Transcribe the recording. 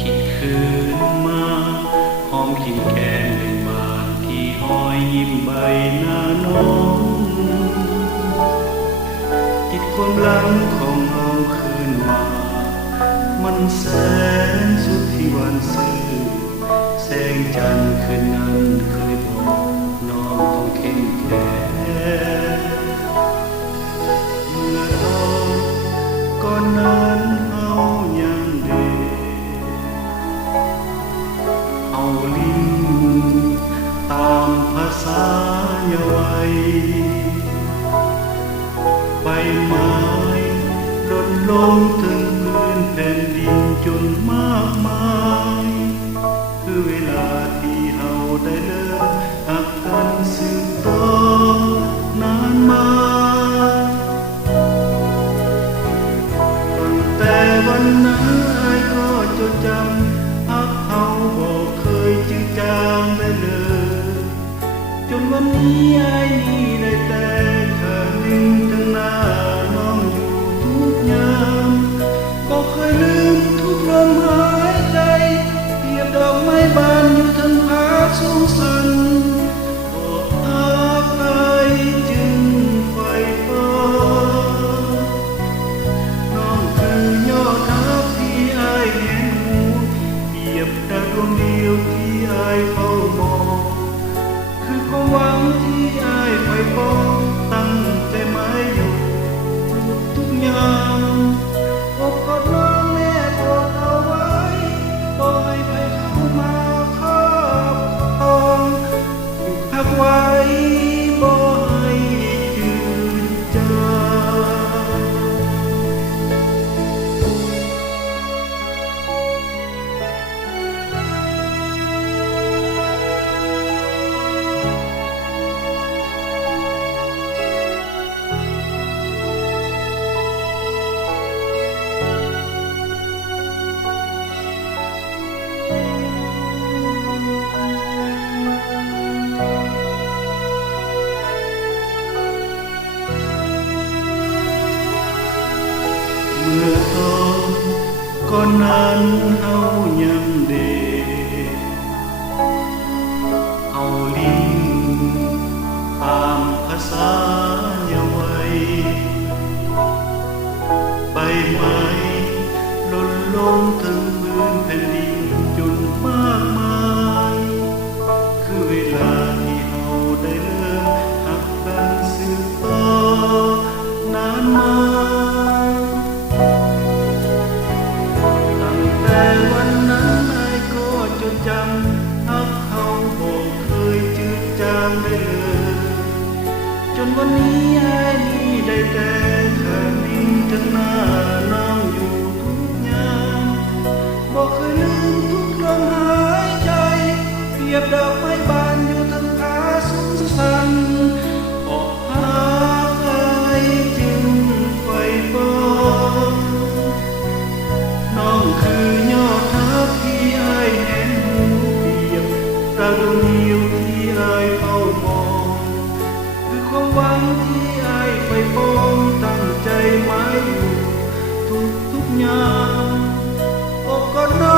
คิดคืนมาหอมกินแก้มเป็นบานที่ห้อยยิ้มใบหน้าน้องติดความหลังของเราคืนมามันแสนสุดที่วันซื่อแสงจันทร์คืนนั้นเคยบอกน้องต้องเข้มแข็งเมื่อตอนก่อนนั้นเอายังเด็กเอาลิ้นตามภาษาเยาวัยใบไม้หล่นลงถึงพื้นแผ่นดินจนมากมายคือเวลาที่เราได้เลิกหักกันสืบต่อนานมาตั้งแต่วันนั้นอ้ายก็จดจำหักเขาบอกเคยจืดจางได้เลยจนวันนี้อ้ายนี่ได้แต่เธอนิ่งทั้งหน้าน้องอยู่ทุกยามก็เคยลืมทุกลมหายใจเปรียบดอกไม้บานอยู่ทั้งผาสูงสันบอกอาภัยจึงไฟฟ้าน้องคือยอดรักที่อ้ายเห็นหูเปรียบดังดวงเดียวที่อ้ายเฝ้ามองคือความหวังที่อ้ายไฟฟ้าตั้งใจหมายอยู่ทุกยามอกกอดน้องแน่กอดเอาไว้ปล่อยไปเข้ามาครอบครองผูกพักไว้บ่ให้จืดจางเมื่อตอนก่อนนั้นเฮายังเด็กเอาลิ้นตามภาษาเยาวัยใบไม้หล่นลงถึงพื้นแผ่นดินจนมากมายคือเวลาที่เฮาได้เลิกหักกันสืบต่อนานมาวันนั้นอ้ายก็จดจำหักเขาบอกเคยจืดจางได้เลยจนวันนี้อ้ายนี่ได้แต่แค่นิ่งทั้งหน้าน้องอยู่ทุกยามบอกเคยลืมทุกลมหายใจเปรียบดอกไม้บานอยู่ทั้งผาสูงสันออกหาอ้ายจึงไฟฟ้าน้องคือยอดรักที่อ้ายเห็นหูเปรียบดังดวงเดียวที่อ้ายเฝ้ามองคือความหวังที่อ้ายไฟปองตั้งใจหมายอยู่ทุกยามอกกอดน้